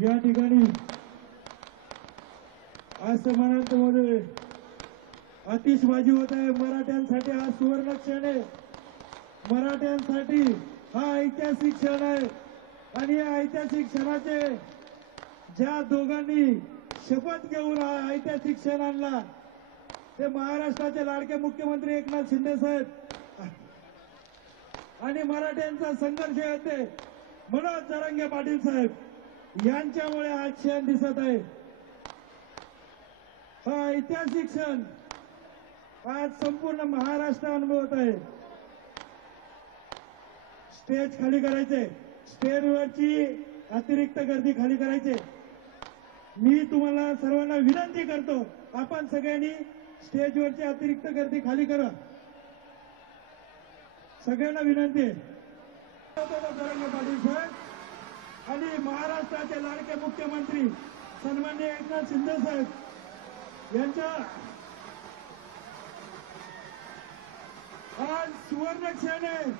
या ठिकाणी असं म्हणाल महोदय आतिषबाजी होत आहे। मराठ्यांसाठी हा सुवर्ण क्षण आहे। मराठ्यांसाठी हा ऐतिहासिक क्षण आहे आणि या ऐतिहासिक क्षणाचे ज्या दोघांनी शपथ घेऊन हा ऐतिहासिक क्षण आणला ते महाराष्ट्राचे लाडके मुख्यमंत्री एकनाथ शिंदे साहेब आणि मराठ्यांचा संघर्ष येते मनोज जरांगे पाटील साहेब यांच्यामुळे हा क्षण दिसत आहे। हा ऐतिहासिक क्षण आज संपूर्ण महाराष्ट्र अनुभवत आहे। स्टेज खाली करायचे, स्टेजवरची अतिरिक्त गर्दी खाली करायचे। मी तुम्हाला सर्वांना विनंती करतो आपण सगळ्यांनी स्टेजवरची अतिरिक्त गर्दी खाली करा। सगळ्यांना विनंती आहे। जरांगे पाटील साहेब आणि महाराष्ट्राचे लाडके मुख्यमंत्री सन्माननीय एकनाथ शिंदे साहेब यांच्या आज सुवर्ण क्षण आहे।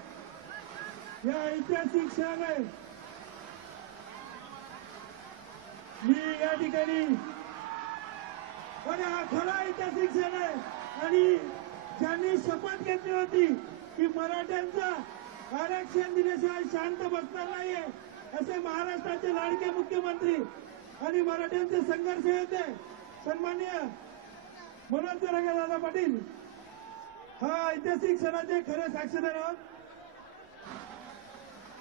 या ऐतिहासिक क्षण आहे। मी या ठिकाणी आणि हा खरा ऐतिहासिक क्षण आहे आणि ज्यांनी शपथ घेतली होती की मराठ्यांचा आरक्षण दिल्याशिवाय शांत बसणार नाहीये असे महाराष्ट्राचे लाडके मुख्यमंत्री आणि मराठ्यांचे संघर्ष होते सन्माननीय मनोज जरांगे दादा पाटील हा ऐतिहासिक क्षणाचे खरे साक्षीदार आहोत।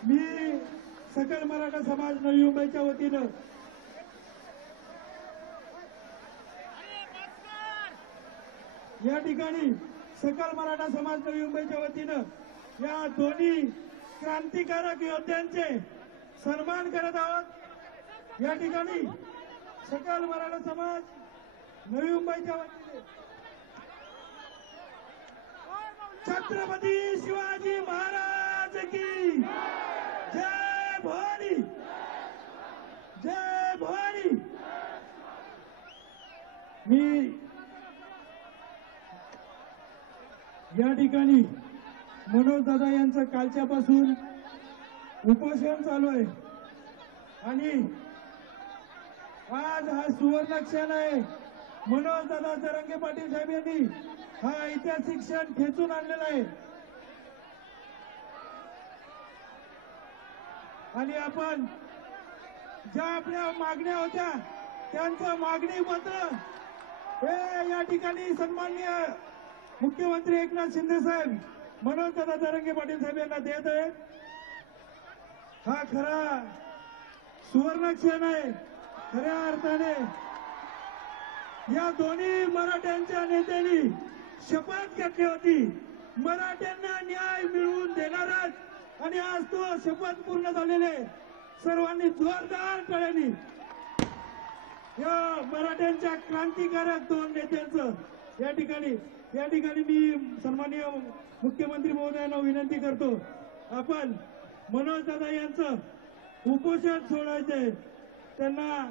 मी सकल मराठा समाज नवी मुंबईच्या वतीनं या ठिकाणी सकल मराठा समाज नवी मुंबईच्या वतीनं या दोन्ही क्रांतिकारक योद्ध्यांचे सन्मान करत आहोत। या ठिकाणी सकल मराठा समाज नवी मुंबईच्या वतीने छत्रपती शिवाजी महाराज की जय भवानी, जय भवानी। मी या ठिकाणी मनोज दादा यांचं कालच्यापासून उपोषण चालू आहे आणि आज हा सुवर्ण क्षण आहे। मनोज दादा जरांगे पाटील साहेब यांनी हा ऐतिहासिक क्षण खेचून आणलेला आहे आणि आपण ज्या आपल्या मागण्या होत्या त्यांचं मागणी पत्र हे या ठिकाणी सन्माननीय मुख्यमंत्री एकनाथ शिंदे साहेब मनोज दादा जरांगे पाटील साहेब यांना देत आहेत। हा खरा सुवर्ण क्षण आहे। खऱ्या अर्थाने या दोन्ही मराठ्यांच्या नेत्यांनी शपथ घेतली होती मराठ्यांना न्याय मिळवून देणारच आणि आज तो शपथ पूर्ण झालेले सर्वांनी जोरदार टाळ्यांनी या मराठ्यांच्या क्रांतिकारक दोन नेत्यांचं या ठिकाणी मी सन्माननीय मुख्यमंत्री महोदयांना विनंती करतो आपण मनोज दादा यांचं उपोषण सोडायचंय। त्यांना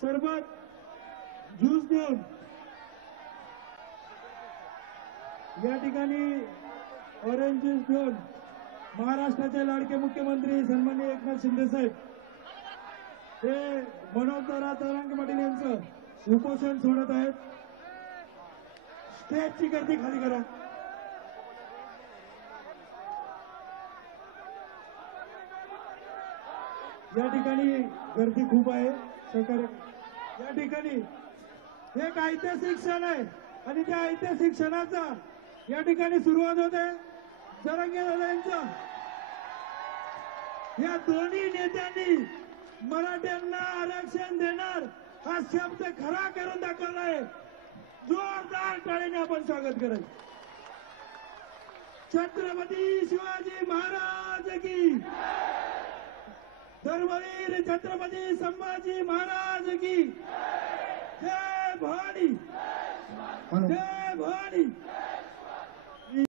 सरबत ज्यूस देऊन या ठिकाणी ऑरेंज ज्यूस देऊन महाराष्ट्राचे लाडके मुख्यमंत्री सन्माननीय एकनाथ शिंदे साहेब ते मनोज दादा जरांगे पाटील यांचं उपोषण सोडत आहेत। स्टेजची गर्दी खाली करा। या ठिकाणी गर्दी खूप आहे। या ठिकाणी एक ऐतिहासिक क्षण आहे आणि त्या ऐतिहासिक क्षणाचा या ठिकाणी सुरुवात होते जरांगे दादा यांचा। या दोन्ही नेत्यांनी मराठ्यांना आरक्षण देणार हा शब्द खरा करून दाखवला आहे। जोरदार टाळ्याने आपण स्वागत करायचं। छत्रपती शिवाजी महाराज की, धर्मवीर छत्रपती संभाजी महाराज की जय भवानी, जय भवानी।